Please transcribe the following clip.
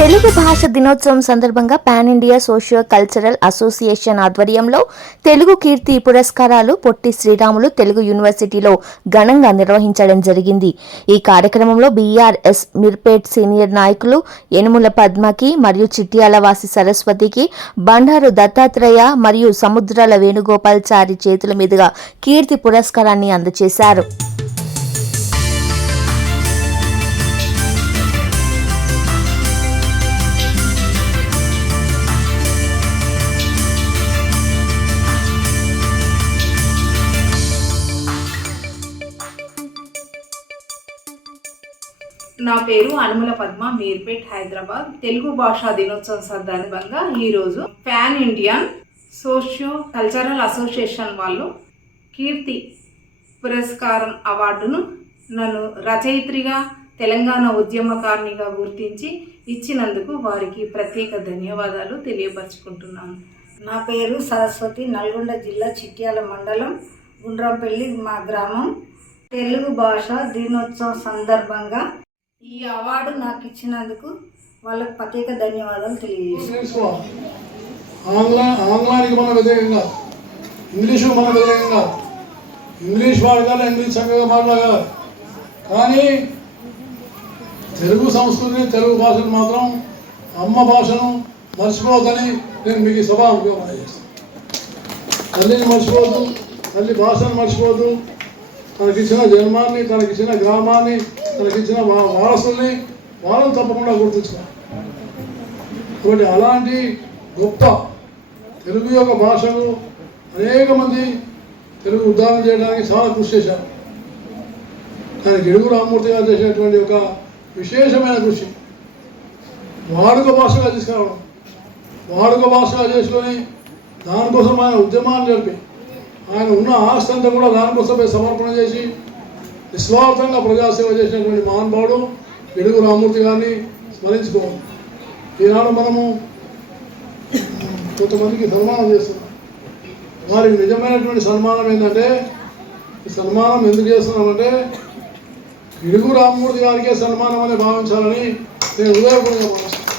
తెలుగు భాష దినోత్సవం సందర్భంగా pan India socio cultural association ఆధ్వర్యంలో తెలుగు కీర్తి పురస్కారాలు పొట్టి శ్రీరాములు తెలుగు యూనివర్సిటీలో ఘనంగా నిర్వహించడం జరిగింది. ఈ కార్యక్రమంలో బీఆర్ఎస్ మిర్పేట్ సీనియర్ నాయకులు యనుముల పద్మకి మరియు చిట్యాల వాసి సరస్వతికి బండారు దత్తాత్రేయ మరియు సముద్రాల వేణుగోపాల్చారి చేతుల మీదుగా కీర్తి పురస్కారాన్ని అందజేశారు. నా పేరు అనుముల పద్మ మీర్పేట్ హైదరాబాద్. తెలుగు భాషా దినోత్సవం సందర్భంగా ఈరోజు pan Indian socio cultural association వాళ్ళు కీర్తి పురస్కారం అవార్డును నన్ను రచయిత్రిగా తెలంగాణ ఉద్యమకారినిగా గుర్తించి ఇచ్చినందుకు వారికి ప్రత్యేక ధన్యవాదాలు తెలియపరచుకుంటున్నాను. నా పేరు సరస్వతి నల్గొండ జిల్లా చిట్యాల మండలం గుండ్రంపల్లి మా గ్రామం. తెలుగు భాష దినోత్సవం సందర్భంగా ఈ అవార్డు నాకు ఇచ్చినందుకు వాళ్ళకి ప్రత్యేక ధన్యవాదాలు తెలియజేస్తాను నేర్చుకోవాలి ఆంగ్ల ఆంగ్లానికి మన వ్యతిరేకంగా ఇంగ్లీషు మన వ్యతిరేకంగా ఇంగ్లీష్ వాడగల ఇంగ్లీష్ చక్కగా మాట్లాడగల కానీ తెలుగు సంస్కృతిని తెలుగు భాషను మాత్రం అమ్మ భాషను మర్చిపోవద్దని నేను మీకు సభ ఉపయోగం చేస్తాను తల్లిని మర్చిపోవద్దు తల్లి భాషను మర్చిపోవద్దు. తనకిచ్చిన జన్మాన్ని తనకిచ్చిన గ్రామాన్ని తనకిచ్చిన మా వారసుల్ని వాళ్ళని తప్పకుండా గుర్తించుకోవాలి. కాబట్టి అలాంటి గొప్ప తెలుగు యొక్క భాషను అనేక మంది తెలుగు ఉద్ధారణ చేయడానికి చాలా కృషి చేశారు. కానీ గిడుగు రామమూర్తి గారు చేసినటువంటి ఒక విశేషమైన కృషి వాడుక భాషగా తీసుకురావడం. వాడుక భాషగా చేసుకొని దానికోసం ఆయన ఉద్యమాలు జరిపి ఆయన ఉన్న ఆస్తి అంతా కూడా దానికోసమే సమర్పణ చేసి నిస్వార్థంగా ప్రజాసేవ చేసినటువంటి మహానుభావుడు గిడుగు రామూర్తి గారిని స్మరించుకోవాలి. ఈనాడు మనము కొంతమందికి సన్మానం చేస్తున్నాం. వారికి నిజమైనటువంటి సన్మానం ఏంటంటే ఈ సన్మానం ఎందుకు చేస్తున్నామంటే ఇడుగు రామ్మూర్తి గారికే సన్మానం అని భావించాలని నేను ఉదయపూర్వకంగా భావిస్తున్నాను.